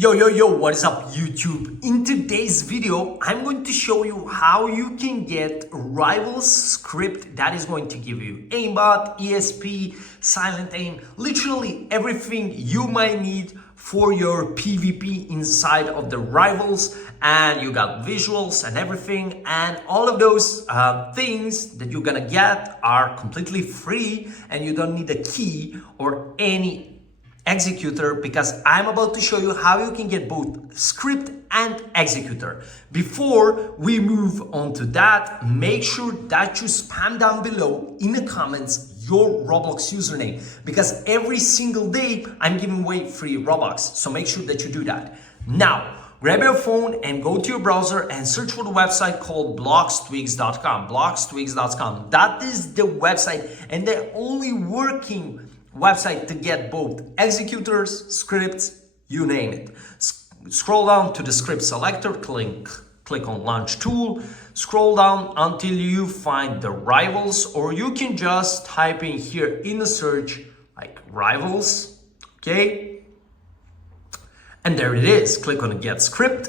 Yo, what is up YouTube? In today's video, I'm going to show you how you can get Rivals script that is going to give you Aimbot, ESP, silent aim, literally everything you might need for your PvP inside of the Rivals. And you got visuals and everything, and all of those things that you're gonna get are completely free, and you don't need a key or any Executor, because I'm about to show you how you can get both script and Executor. Before we move on to that, make sure that you spam down below in the comments your Roblox username, because every single day I'm giving away free Robux, so make sure that you do that. Now, grab your phone and go to your browser and search for the website called blockstwigs.com. Blockstwigs.com. That is the website and the only working website to get both executors, scripts, you name it. Scroll down to the script selector, click on launch tool, scroll down until you find the Rivals, or you can just type in here in the search like Rivals, okay? And there it is. Click on get script.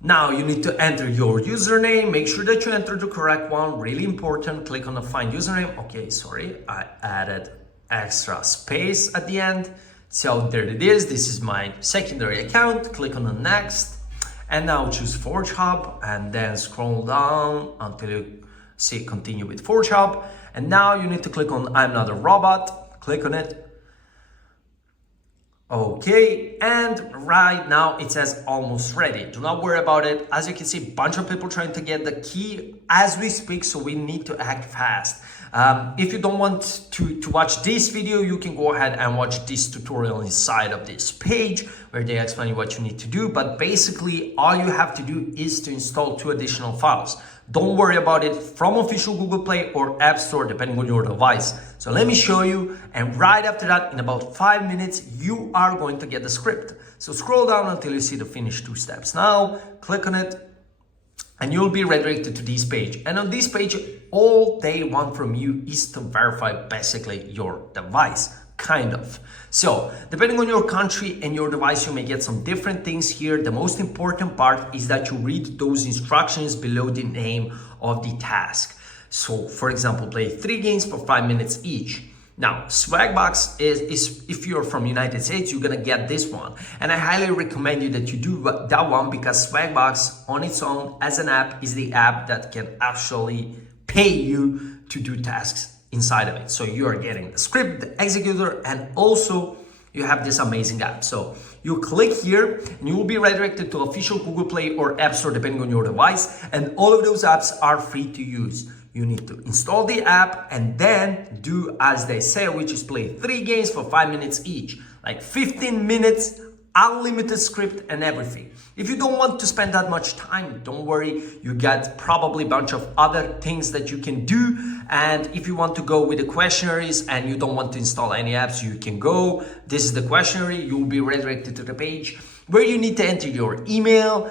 Now you need to enter your username. Make sure that you enter the correct one, really important. Click on the find username. Okay, sorry, I added extra space at the end. So there it is. This is my secondary account. Click on the next, and now choose Forge Hub, and then scroll down until you see continue with Forge Hub. And now you need to click on I'm not a robot. Click on it. Okay, and right now it says almost ready. Do not worry about it. As you can see, a bunch of people trying to get the key as we speak, so we need to act fast. If you don't want to watch this video, you can go ahead and watch this tutorial inside of this page where they explain what you need to do. But basically, all you have to do is to install 2 additional files. Don't worry about it, from official Google Play or App Store, depending on your device. So let me show you, and right after that, in about 5 minutes, you are going to get the script. So scroll down until you see the finish 2 steps. Now, click on it, and you'll be redirected to this page. And on this page, all they want from you is to verify basically your device, kind of. So depending on your country and your device, you may get some different things here. The most important part is that you read those instructions below the name of the task. So for example, play 3 games for 5 minutes each. Now, Swagbox is if you're from United States, you're gonna get this one. And I highly recommend you that you do that one, because Swagbox on its own as an app is the app that can actually pay you to do tasks inside of it. So you are getting the script, the executor, and also you have this amazing app. So you click here and you will be redirected to official Google Play or App Store, depending on your device. And all of those apps are free to use. You need to install the app and then do as they say, which is play 3 games for 5 minutes each, like 15 minutes, unlimited script and everything. If you don't want to spend that much time, don't worry, you got probably a bunch of other things that you can do. And if you want to go with the questionnaires and you don't want to install any apps, you can go. This is the questionnaire. You will be redirected to the page where you need to enter your email,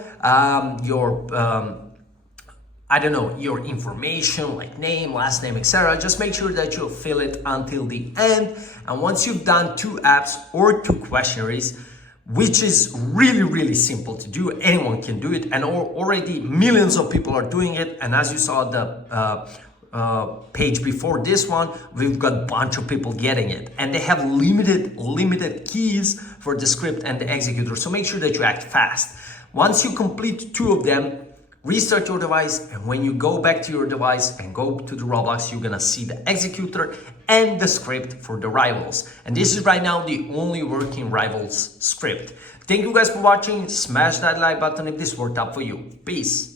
I don't know, your information like name, last name, etc. Just make sure that you fill it until the end. And once you've done 2 apps or 2 questionnaires, which is really simple to do, anyone can do it, and already millions of people are doing it. And as you saw the page before this one, we've got a bunch of people getting it, and they have limited keys for the script and the executor. So make sure that you act fast. Once you complete 2 of them, restart your device, and when you go back to your device and go to the Roblox, you're gonna see the executor and the script for the Rivals. And this is right now the only working Rivals script. Thank you guys for watching. Smash that like button if this worked out for you. Peace.